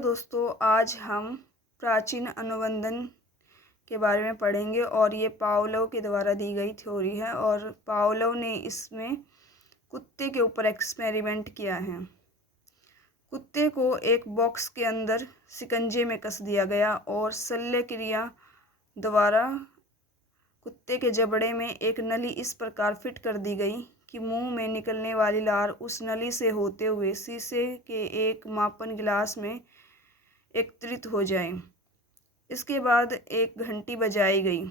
तो दोस्तों आज हम प्राचीन अनुबंधन के बारे में पढ़ेंगे और ये पावलोव के द्वारा दी गई थ्योरी है और पावलोव ने इसमें कुत्ते के ऊपर एक्सपेरिमेंट किया है। कुत्ते को एक बॉक्स के अंदर शिकंजे में कस दिया गया और शल्य क्रिया द्वारा कुत्ते के जबड़े में एक नली इस प्रकार फिट कर दी गई कि मुंह में निकलने वाली लार उस नली से होते हुए शीशे के एक मापन गिलास में एकत्रित हो जाए। इसके बाद एक घंटी बजाई गई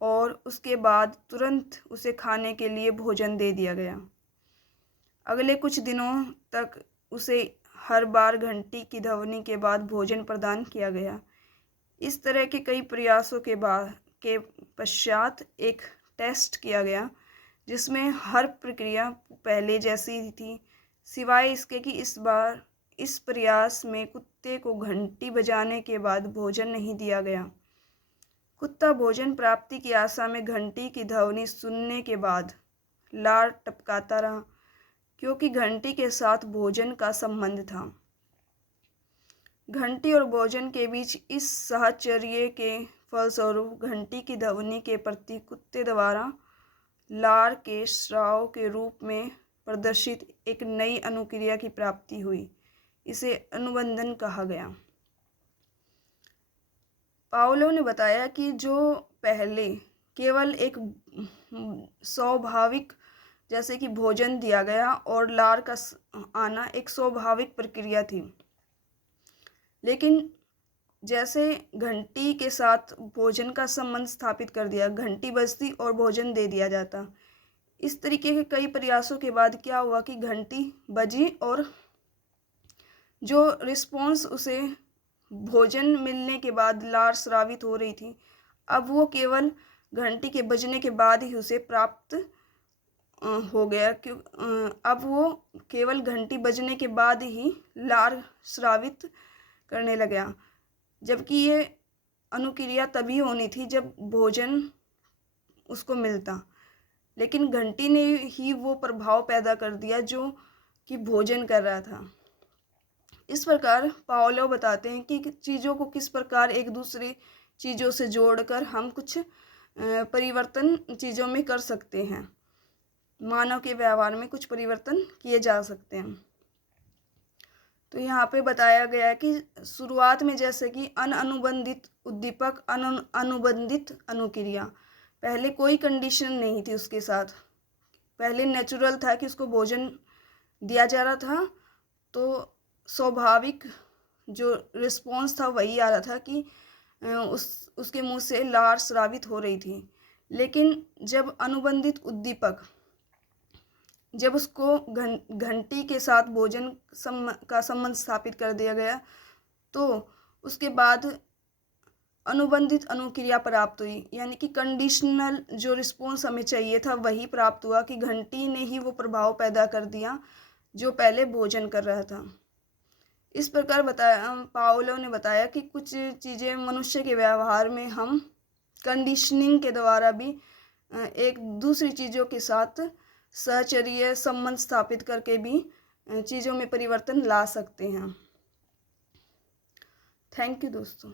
और उसके बाद तुरंत उसे खाने के लिए भोजन दे दिया गया। अगले कुछ दिनों तक उसे हर बार घंटी की ध्वनि के बाद भोजन प्रदान किया गया। इस तरह के कई प्रयासों के पश्चात एक टेस्ट किया गया जिसमें हर प्रक्रिया पहले जैसी ही थी, सिवाय इसके कि इस बार इस प्रयास में कुत्ते को घंटी बजाने के बाद भोजन नहीं दिया गया। कुत्ता भोजन प्राप्ति की आशा में घंटी की ध्वनि सुनने के बाद लार टपकाता रहा, क्योंकि घंटी के साथ भोजन का संबंध था। घंटी और भोजन के बीच इस साहचर्य के फलस्वरूप घंटी की ध्वनि के प्रति कुत्ते द्वारा लार के स्राव के रूप में प्रदर्शित एक नई अनुक्रिया की प्राप्ति हुई। इसे अनुबंधन कहा गया। पावलोव ने बताया कि जो पहले केवल एक स्वाभाविक जैसे कि भोजन दिया गया और लार का आना एक स्वाभाविक प्रक्रिया थी, लेकिन जैसे घंटी के साथ भोजन का संबंध स्थापित कर दिया, घंटी बजती और भोजन दे दिया जाता। इस तरीके के कई प्रयासों के बाद क्या हुआ कि घंटी बजी और जो रिस्पॉन्स उसे भोजन मिलने के बाद लार स्रावित हो रही थी, अब वो केवल घंटी के बजने के बाद ही उसे प्राप्त हो गया। क्यों अब वो केवल घंटी बजने के बाद ही लार स्रावित करने लगा, जबकि ये अनुक्रिया तभी होनी थी जब भोजन उसको मिलता, लेकिन घंटी ने ही वो प्रभाव पैदा कर दिया जो कि भोजन कर रहा था। इस प्रकार पावलोव बताते हैं कि चीज़ों को किस प्रकार एक दूसरे चीज़ों से जोड़कर हम कुछ परिवर्तन चीज़ों में कर सकते हैं, मानव के व्यवहार में कुछ परिवर्तन किए जा सकते हैं। तो यहाँ पे बताया गया है कि शुरुआत में जैसे कि अनुबंधित उद्दीपक अनुबंधित अनुक्रिया, पहले कोई कंडीशन नहीं थी उसके साथ, पहले नेचुरल था कि उसको भोजन दिया जा रहा था, तो स्वाभाविक जो रिस्पॉन्स था वही आ रहा था कि उसके मुंह से लार स्रावित हो रही थी। लेकिन जब अनुबंधित उद्दीपक जब उसको घंटी के साथ भोजन का संबंध स्थापित कर दिया गया, तो उसके बाद अनुबंधित अनुक्रिया प्राप्त हुई, यानी कि कंडीशनल जो रिस्पॉन्स हमें चाहिए था वही प्राप्त हुआ कि घंटी ने ही वो प्रभाव पैदा कर दिया जो पहले भोजन कर रहा था। इस प्रकार पावलोव ने बताया कि कुछ चीज़ें मनुष्य के व्यवहार में हम कंडीशनिंग के द्वारा भी एक दूसरी चीज़ों के साथ सहचर्य संबंध स्थापित करके भी चीज़ों में परिवर्तन ला सकते हैं। थैंक यू दोस्तों।